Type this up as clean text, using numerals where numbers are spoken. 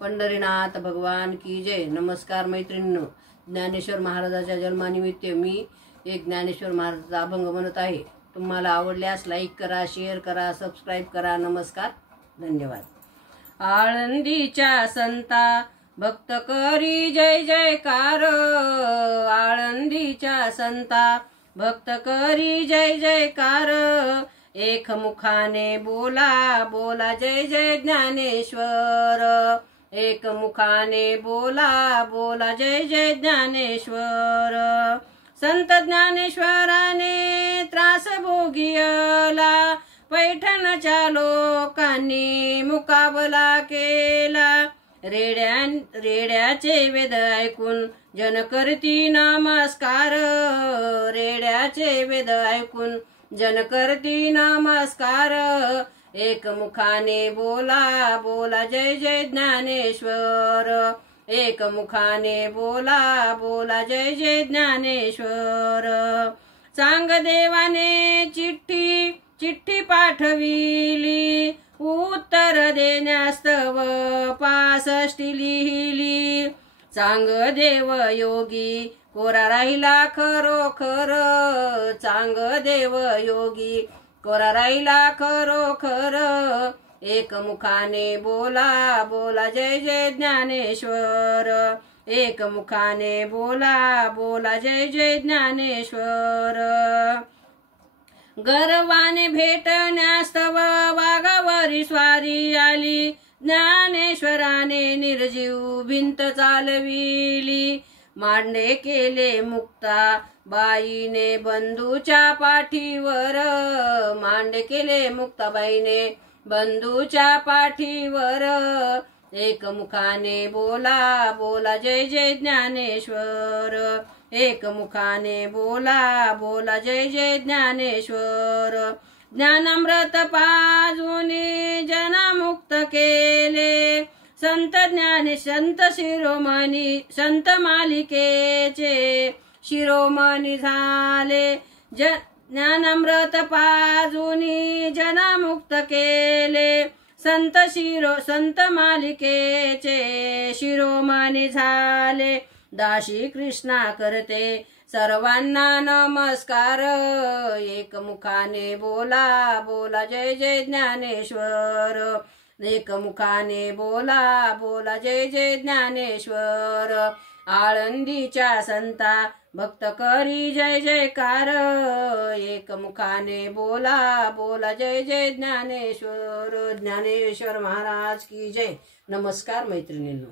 पंढरीनाथ भगवान की जय। नमस्कार मैत्रिणींनो, ज्ञानेश्वर महाराजाच्या जन्मानिमित्त मी एक ज्ञानेश्वर महाराजाचा अभंग म्हणत आहे। तुम्हाला आवडल्यास लाईक करा, शेअर करा, सबस्क्राईब करा। नमस्कार, धन्यवाद। आळंदीच्या संता भक्त करी जय जयकार, आळंदीच्या संता भक्त करी जय जयकार, एक मुखाने बोला बोला जय जय ज्ञानेश्वर, एक मुखाने बोला बोला जय जय ज्ञानेश्वर। संत ज्ञानेश्वराने त्रास भोगियला, पैठणच्या लोकांनी मुकाबला केला, रेड्याचे वेद ऐकून जन करती नमस्कार, रेड्याचे वेद ऐकून जन करती नमस्कार, एक मुखाने बोला बोला जय जय ज्ञानेश्वर, एक मुखाने बोला बोला जय जय ज्ञानेश्वर। चांगदेवाने चिठ्ठी पाठविली, उत्तर देण्यास तव 65 लिहिली, चांगदेव योगी कोरा राहिला खरोखर, चांगदेव योगी कोरा राहिला खरोखर, एक मुखाने बोला बोला जय जय ज्ञानेश्वर, एक मुखाने बोला बोला जय जय ज्ञानेश्वर। गर्वाने भेटण्यास तव वाघावरी स्वारी आली, ज्ञानेश्वराने निर्जीव भिंत चालविली, मांडे केले मुक्ता बाईने बंधूच्या पाठीवर, मांडे केले मुक्ताबाईने बंधूच्या पाठीवर, एक मुखाने बोला बोला जय जय ज्ञानेश्वर, एक मुखाने बोला बोला जय जय ज्ञानेश्वर। ज्ञानामृत पाजूनी जनामुक्त केले, संत संत शिरोमणी संत मालिकेचे शिरोमणी झाले, ज्ञानामृत पाजूनी जनामुक्त केले, संत मालिकेचे शिरोमणी झाले, दासी कृष्णा करते सर्वांना नमस्कार, एक मुखाने बोला बोला जय जय ज्ञानेश्वर, एक मुखाने बोला बोला जय जय ज्ञानेश्वर। आळंदीच्या संता भक्त करी जय जयकार, एक मुखाने बोला बोला जय जय ज्ञानेश्वर। ज्ञानेश्वर महाराज की जय। नमस्कार मैत्रिणींनो।